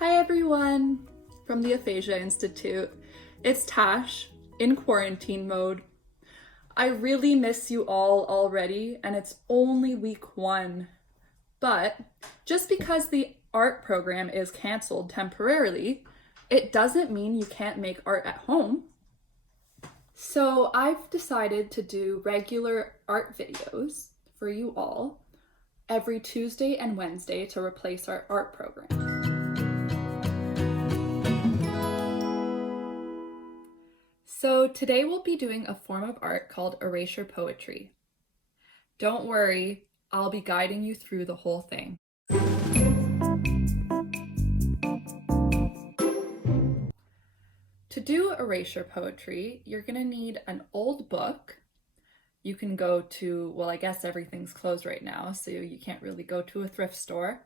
Hi everyone from the Aphasia Institute. It's Tash in quarantine mode. I really miss you all already, and it's only week 1. But just because the art program is canceled temporarily, it doesn't mean you can't make art at home. So I've decided to do regular art videos for you all every Tuesday and Wednesday to replace our art program. So today we'll be doing a form of art called erasure poetry. Don't worry, I'll be guiding you through the whole thing. To do erasure poetry, you're gonna need an old book. You can go to, well, I guess everything's closed right now, so you can't really go to a thrift store.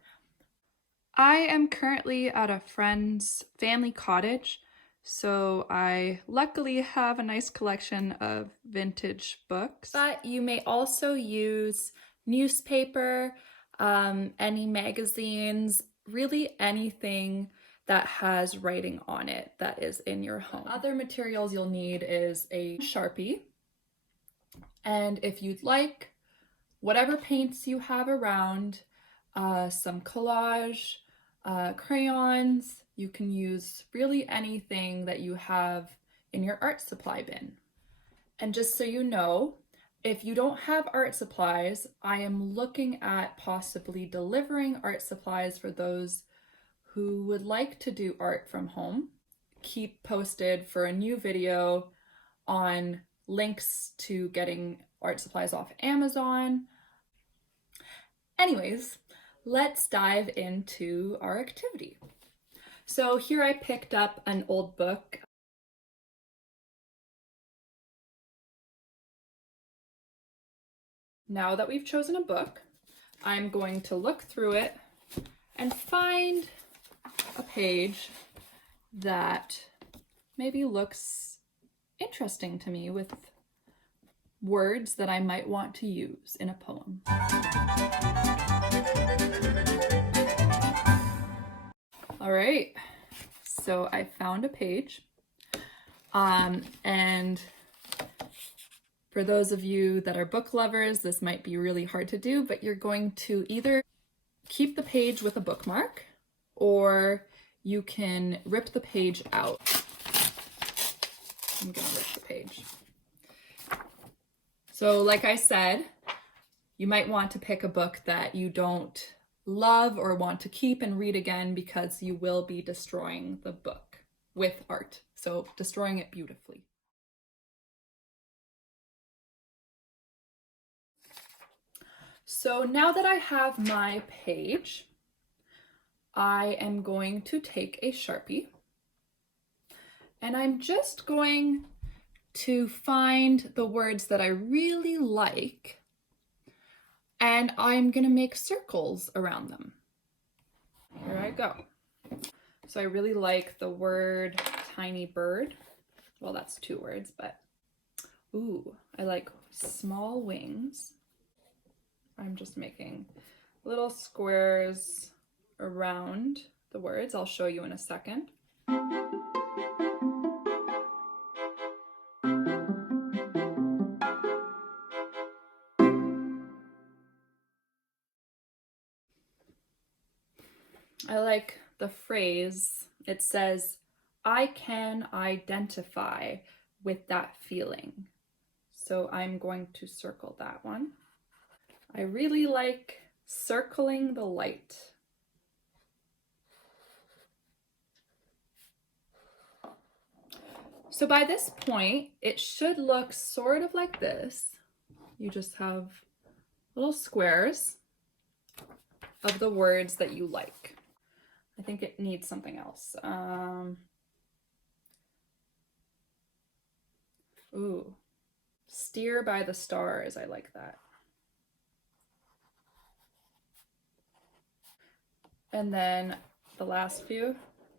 I am currently at a friend's family cottage, so I luckily have a nice collection of vintage books. But you may also use newspaper, any magazines, really anything that has writing on it that is in your home. Other materials you'll need is a Sharpie, and if you'd like, whatever paints you have around, some collage, crayons. You can use really anything that you have in your art supply bin. And just so you know, if you don't have art supplies, I am looking at possibly delivering art supplies for those who would like to do art from home. Keep posted for a new video on links to getting art supplies off Amazon. Anyways, let's dive into our activity. So here I picked up an old book. Now that we've chosen a book, I'm going to look through it and find a page that maybe looks interesting to me with words that I might want to use in a poem. All right, so I found a page, and for those of you that are book lovers, this might be really hard to do, but you're going to either keep the page with a bookmark, or you can rip the page out. I'm gonna rip the page. So like I said, you might want to pick a book that you don't love or want to keep and read again, because you will be destroying the book with art. So destroying it beautifully. So now that I have my page, I am going to take a Sharpie and I'm just going to find the words that I really like, and I'm gonna make circles around them. Here I go. So I really like the word tiny bird. Well, that's 2 words, but ooh, I like small wings. I'm just making little squares around the words. I'll show you in a second. I like the phrase. It says, I can identify with that feeling. So I'm going to circle that one. I really like circling the light. So by this point, it should look sort of like this. You just have little squares of the words that you like. I think it needs something else. Ooh, steer by the stars. I like that. And then the last few,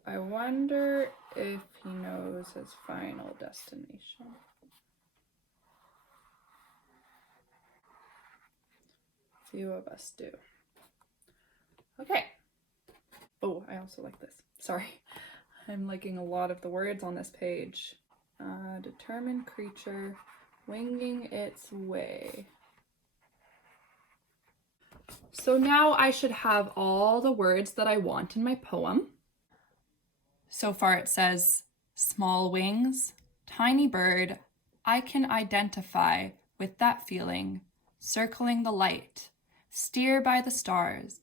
I wonder if he knows his final destination. Few of us do. Okay. Oh, I also like this. Sorry. I'm liking a lot of the words on this page. Determined creature winging its way. So now I should have all the words that I want in my poem. So far it says, small wings, tiny bird, I can identify with that feeling, circling the light, steer by the stars,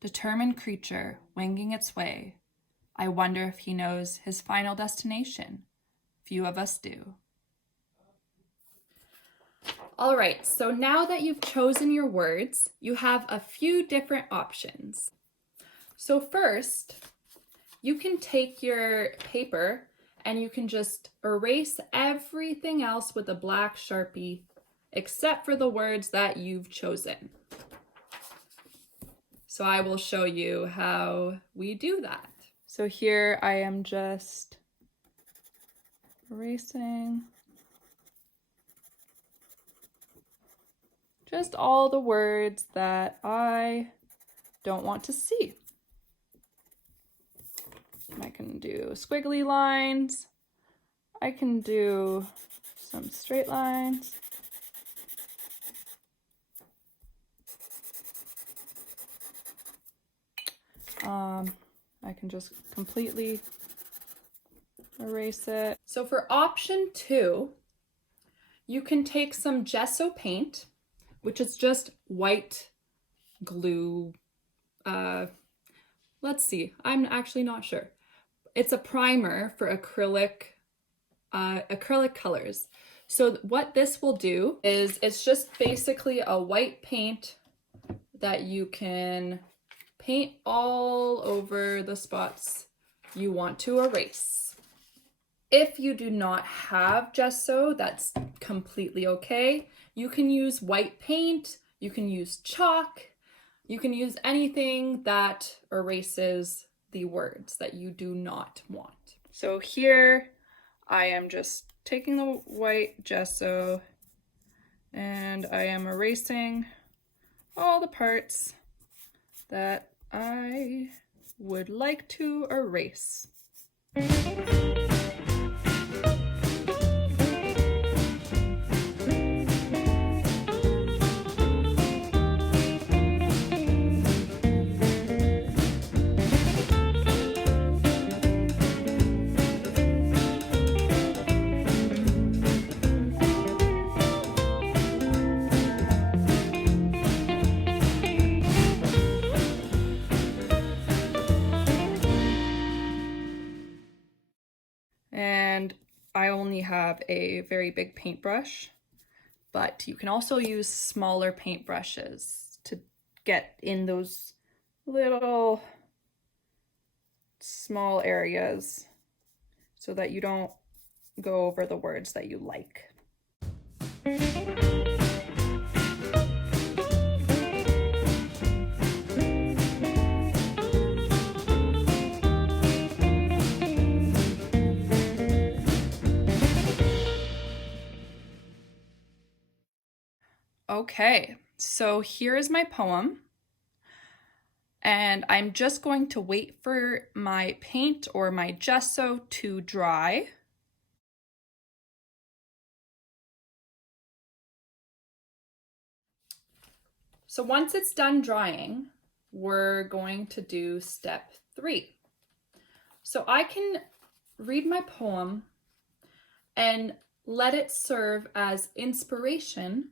determined creature winging its way. I wonder if he knows his final destination. Few of us do. All right, so now that you've chosen your words, you have a few different options. So first, you can take your paper and you can just erase everything else with a black Sharpie except for the words that you've chosen. So I will show you how we do that. So here I am just erasing just all the words that I don't want to see. I can do squiggly lines. I can do some straight lines. I can just completely erase it. So for option 2, you can take some gesso paint, which is just white glue. Let's see, I'm actually not sure. It's a primer for acrylic colors. So what this will do is it's just basically a white paint that you can paint all over the spots you want to erase. If you do not have gesso, that's completely okay. You can use white paint, you can use chalk, you can use anything that erases the words that you do not want. So here I am just taking the white gesso and I am erasing all the parts that I would like to erase. And I only have a very big paintbrush, but you can also use smaller paintbrushes to get in those little small areas so that you don't go over the words that you like. Okay, so here is my poem, and I'm just going to wait for my paint or my gesso to dry. So once it's done drying, we're going to do step 3. So I can read my poem and let it serve as inspiration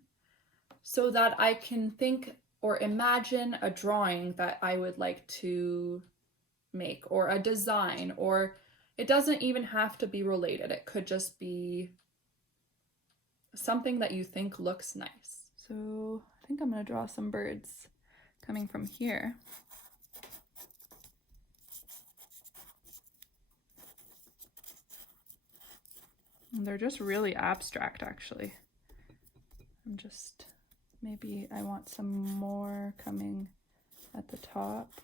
so that I can think or imagine a drawing that I would like to make, or a design, or it doesn't even have to be related. It could just be something that you think looks nice. So I think I'm gonna draw some birds coming from here. And they're just really abstract, actually. Maybe I want some more coming at the top.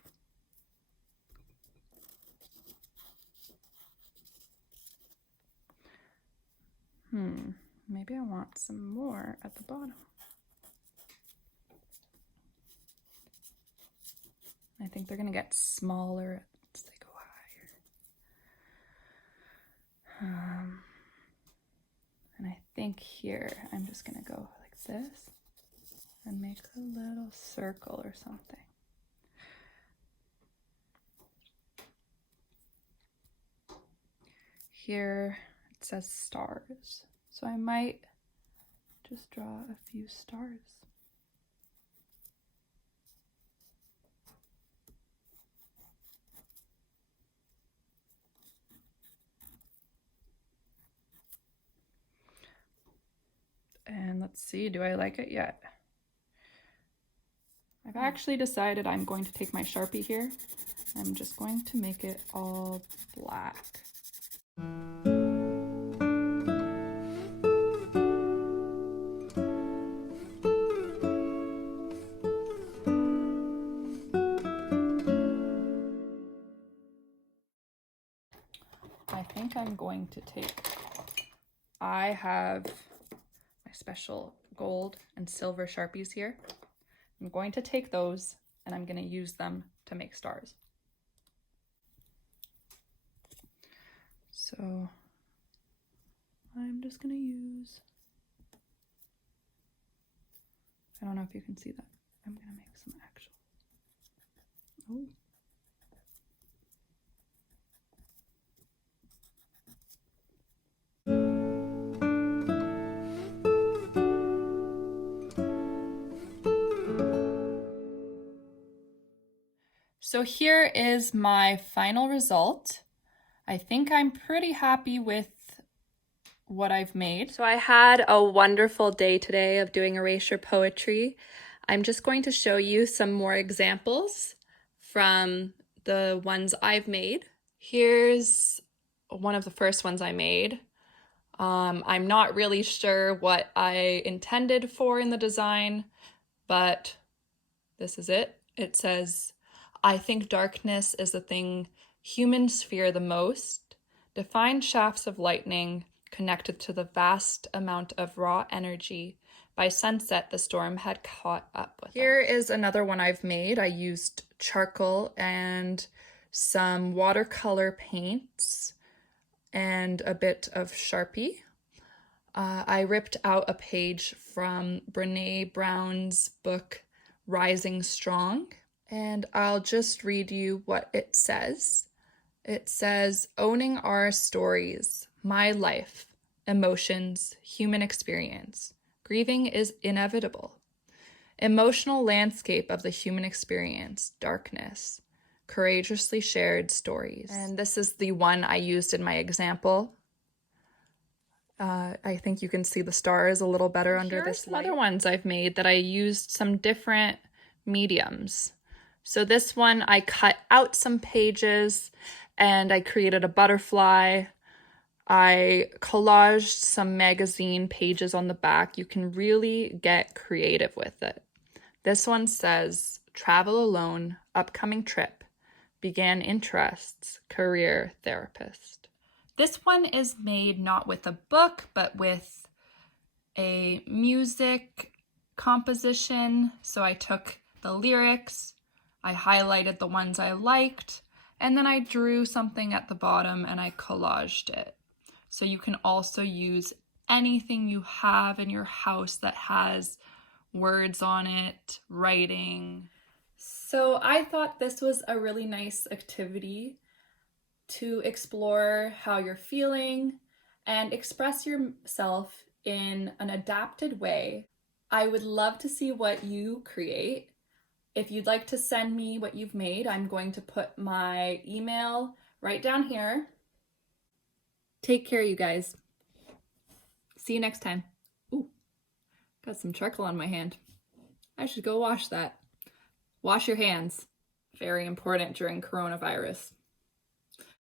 Maybe I want some more at the bottom. I think they're gonna get smaller think here, I'm just gonna go like this and make a little circle or something. Here it says stars, so I might just draw a few stars. And let's see, do I like it yet? I've actually decided I'm going to take my Sharpie here. I'm just going to make it all black. I think I'm going to I have my special gold and silver Sharpies here. I'm going to take those and I'm going to use them to make stars. So I'm just going to use, I don't know if you can see that. I'm going to make some actual, oh. So here is my final result. I think I'm pretty happy with what I've made. So I had a wonderful day today of doing erasure poetry. I'm just going to show you some more examples from the ones I've made. Here's one of the first ones I made. I'm not really sure what I intended for in the design, but this is it. It says, "I think darkness is the thing humans fear the most. Defined shafts of lightning connected to the vast amount of raw energy. By sunset, the storm had caught up with us." Here is another one I've made. I used charcoal and some watercolor paints and a bit of Sharpie. I ripped out a page from Brené Brown's book, Rising Strong, and I'll just read you what it says. It says, "Owning our stories, my life, emotions, human experience. Grieving is inevitable. Emotional landscape of the human experience, darkness, courageously shared stories." And this is the one I used in my example. I think you can see the stars a little better under this light. Other ones I've made that I used some different mediums. So this one, I cut out some pages and I created a butterfly. I collaged some magazine pages on the back. You can really get creative with it. This one says, "Travel alone, upcoming trip, began interests, career therapist." This one is made not with a book, but with a music composition. So I took the lyrics, I highlighted the ones I liked, and then I drew something at the bottom and I collaged it. So you can also use anything you have in your house that has words on it, writing. So I thought this was a really nice activity to explore how you're feeling and express yourself in an adapted way. I would love to see what you create. If you'd like to send me what you've made, I'm going to put my email right down here. Take care, you guys. See you next time. Ooh, got some charcoal on my hand. I should go wash that. Wash your hands. Very important during coronavirus.